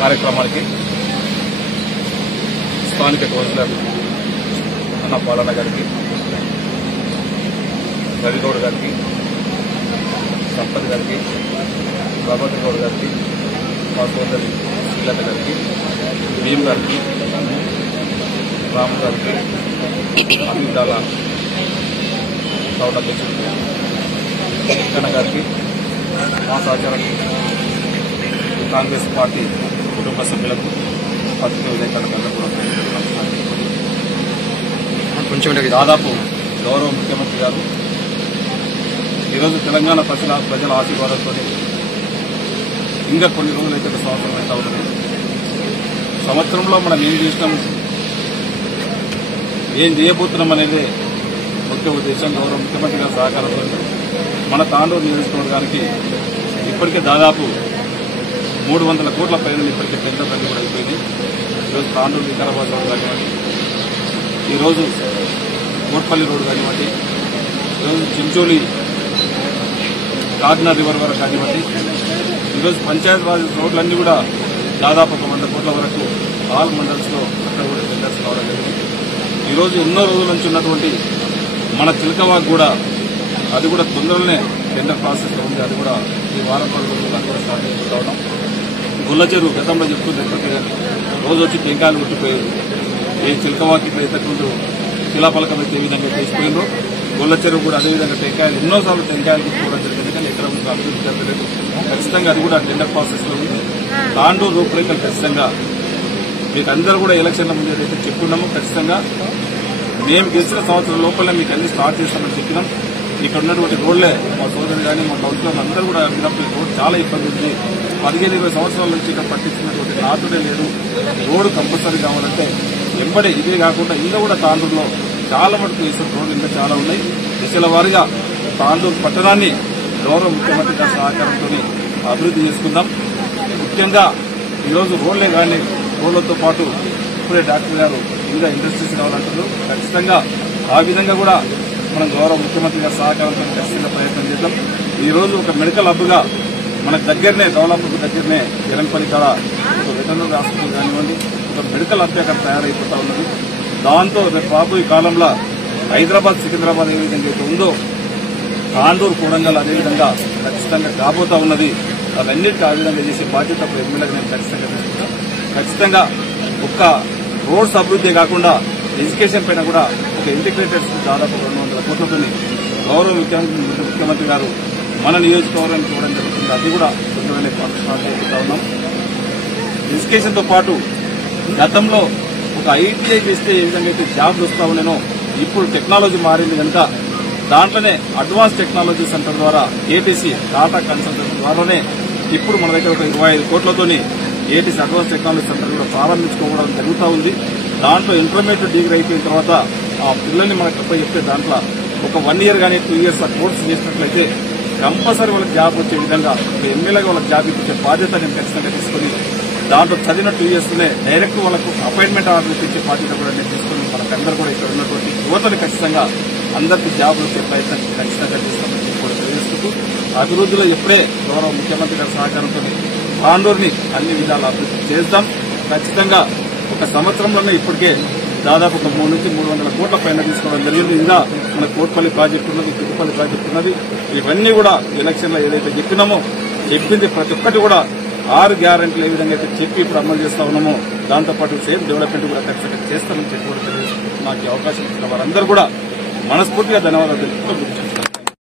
కార్యక్రమానికి స్థానిక కౌన్సిలర్ అన్న పాలన గారికి, రవిగౌడ్ గారికి, సంపత్ గారికి, ప్రభాకర్ గౌడ్ గారికి, మా సోదరి శ్రీలత గారికి, భీమ్ గారికి, రామ్ గారికి, అమితాల సౌడ వెంకన్న గారికి, మా సహచర కాంగ్రెస్ పార్టీ కుటుంబ సభ్యులకు, పత్రికా విలేకరులకు దాదాపు గౌరవ ముఖ్యమంత్రి గారు ఈరోజు తెలంగాణ ప్రజల ఆశీర్వాదంతో ఇంకా కొన్ని రోజులైతే సంవత్సరం అయితే అవుతుంది. సంవత్సరంలో మనం ఏం చేసినాం, ఏం చేయబోతున్నాం అనేది ముఖ్య ఉద్దేశం. గౌరవ ముఖ్యమంత్రి గారి సహకారంతో మన తాండూరు నియోజకవర్గానికి ఇప్పటికే దాదాపు 300 కోట్ల పైన ఇప్పటికే టెండర్ అన్ని కూడా అయిపోయింది. ఈరోజు తాండూరు వికారాబాద్ రోడ్ కానివ్వండి, ఈరోజు కోట్పల్లి రోడ్ కానివ్వండి, ఈరోజు చించోలి కాకినాడ రివర్ వరకు కానివ్వండి, ఈరోజు పంచాయతీరాజ్ రోడ్లన్నీ కూడా దాదాపు 100 కోట్ల వరకు ఆల్ మండల్స్ లో అక్కడ కూడా టెండర్స్ కావడం జరిగింది. ఈరోజు ఎన్నో రోజుల నుంచి ఉన్నటువంటి మన చిలకవాగ్ కూడా అది కూడా తొందరలోనే టెండర్ ప్రాసెస్ లో ఉంది. అది కూడా ఈ వారం 10 రోజులు అది కూడా స్టార్ట్ చేసుకుంటా ఉన్నాం. గుల్ల చెరువు గతంలో చెప్తుంది ఎప్పటికీ రోజు వచ్చి టెంకాయలు కొట్టిపోయారు. ఈ చిలకవాగ్ ఇట్లా ఇంతకుముందు శిలాపలకం అయితే ఏ విధంగా చేసిపోయిందో గుల్ల చెరువు కూడా అదేవిధంగా టెంకాయలు ఎన్నోసార్లు టెంకాయలు కొట్టుకోవడం జరిగింది. కానీ ఎక్కడ అభివృద్ధి జరగలేదు. ఖచ్చితంగా అది కూడా టెండర్ ప్రాసెస్ లో ఉంది. తాండూరు రూపురేఖలు ఖచ్చితంగా మీకు అందరూ కూడా ఎలక్షన్ల ముందు ఏదైతే చెప్పుకున్నామో ఖచ్చితంగా మేము గెలిచిన సంవత్సరం లోపల మీకు అన్ని స్టార్ట్ చేస్తామని చెప్పినాం. ఇక్కడ ఉన్నటువంటి రోడ్లే మా సోదరులు కానీ మా కౌన్సిలర్లు అందరూ కూడా అడిగినప్పుడు రోడ్ చాలా ఇబ్బంది ఉంది. 15-20 సంవత్సరాల నుంచి ఇక్కడ పట్టించినటువంటి నాటుడే లేదు. రోడ్డు కంపల్సరీ కావాలంటే ఎంబడే ఇదే కాకుండా ఇంకా కూడా తాండూరులో చాలా మటుకు వేసిన రోడ్లు ఇంకా చాలా ఉన్నాయి. దిశల వారీగా తాండూరు పట్టణాన్ని గౌరవ ముఖ్యమంత్రి గారి సహకారంతో అభివృద్ధి చేసుకుందాం. ముఖ్యంగా ఈరోజు రోడ్లే కానీ రోడ్లతో పాటు ఇప్పుడే డాక్టర్ గారు ఇంకా ఇండస్ట్రీస్ కావాలంటారు. ఖచ్చితంగా ఆ విధంగా కూడా మనం గౌరవ ముఖ్యమంత్రి గారి సహకారంతో ఖచ్చితంగా ప్రయత్నం చేద్దాం. ఈ రోజు ఒక మెడికల్ హబ్గా మనకు దగ్గరనే డెవలప్మెంట్ దగ్గరనే ఎరంపల్లి కాడ ఒక వెటర్నరీ హాస్పిటల్ కానివ్వండి, ఒక మెడికల్ హబ్ అక్కడ తయారైపోతా ఉన్నది. దాంతో రేపు రాబోయే కాలంలో హైదరాబాద్, సికింద్రాబాద్ ఏ విధంగా అయితే ఉందో తాండూరు, కొడంగల్ అదేవిధంగా ఖచ్చితంగా కాబోతా ఉన్నది. అవన్నిటికీ ఆ విధంగా చేసే బాధ్యత ఎమ్మెల్యేగా నేను ఖచ్చితంగా తీసుకుంటాను. ఖచ్చితంగా ఒక్క రోడ్స్ అభివృద్ధి కాకుండా ఎడ్యుకేషన్ పైన కూడా ఒక ఇంటిగ్రేటెడ్ దాదాపు 200 కోట్లతో గౌరవ ముఖ్యమంత్రి గారు మన నియోజకవర్గానికి ఇవ్వడం జరుగుతుంది. అది కూడా తొందరగానే స్టార్ట్ అయిపోతా ఉన్నాం. ఎడ్యుకేషన్ తో పాటు గతంలో ఒక ఐటీఐ చేస్తే ఏ విధంగా అయితే జాబ్లు వస్తా ఉన్నానో ఇప్పుడు టెక్నాలజీ మారింది కనుక దాంట్లోనే అడ్వాన్స్ టెక్నాలజీ సెంటర్ ద్వారా ఏటీసీ టాటా కన్సల్టెన్సీ ద్వారానే ఇప్పుడు మన దగ్గర ఒక 25 కోట్లతోని ఏటీసీ అడ్వాన్స్ టెక్నాలజీ సెంటర్ కూడా ప్రారంభించుకోవడం జరుగుతూ ఉంది. దాంట్లో ఇంటర్మీడియట్ డిగ్రీ అయిపోయిన తర్వాత ఆ పిల్లల్ని మనకు చెప్తే దాంట్లో ఒక 1 ఇయర్ కానీ 2 ఇయర్స్ కోర్సు చేసినట్లయితే కంపల్సరీ వాళ్ళకి జాబ్ వచ్చే విధంగా ఒక ఎమ్మెల్యేగా వాళ్ళకి జాబ్ ఇచ్చే బాధ్యత నేను ఖచ్చితంగా తీసుకుని దాంట్లో చదివిన 2 ఇయర్స్లోనే డైరెక్ట్ వాళ్ళకు అపాయింట్మెంట్ ఆర్డర్ ఇచ్చే బాధ్యత కూడా నేను తీసుకుని మనకందరూ కూడా ఇక్కడ ఉన్నటువంటి యువతను ఖచ్చితంగా అందరికీ జాబ్ వచ్చే ప్రయత్నం ఖచ్చితంగా చేస్తామని కూడా తెలియజేస్తూ అభివృద్ధిలో ఎప్పుడే గౌరవ ముఖ్యమంత్రి గారి సహకారంతో తాండూరుని అన్ని విధాలు అభివృద్ధి చేద్దాం. ఖచ్చితంగా ఒక సంవత్సరంలోనే ఇప్పటికే దాదాపు ఒక 300 నుంచి 300 కోట్ల పైన తీసుకోవడం జరిగింది. ఇంకా మన కోట్పల్లి ప్రాజెక్టు ఉన్నది, తిరుపల్లి ప్రాజెక్టు ఉన్నది. ఇవన్నీ కూడా ఎలక్షన్లో ఏదైతే చెప్పినామో చెప్పింది ప్రతి ఒక్కటి కూడా 6 గ్యారెంటీలు ఏ విధంగా అయితే చెప్పి ఇప్పుడు అమలు చేస్తా ఉన్నామో దాంతోపాటు సేమ్ డెవలప్మెంట్ కూడా ఖచ్చితంగా చేస్తామని చెప్పి కూడా తెలియజేస్తున్నారు. నాకు అవకాశం ఇచ్చిన వారందరూ కూడా మనస్ఫూర్తిగా ధన్యవాదాలు తెలుపుతూ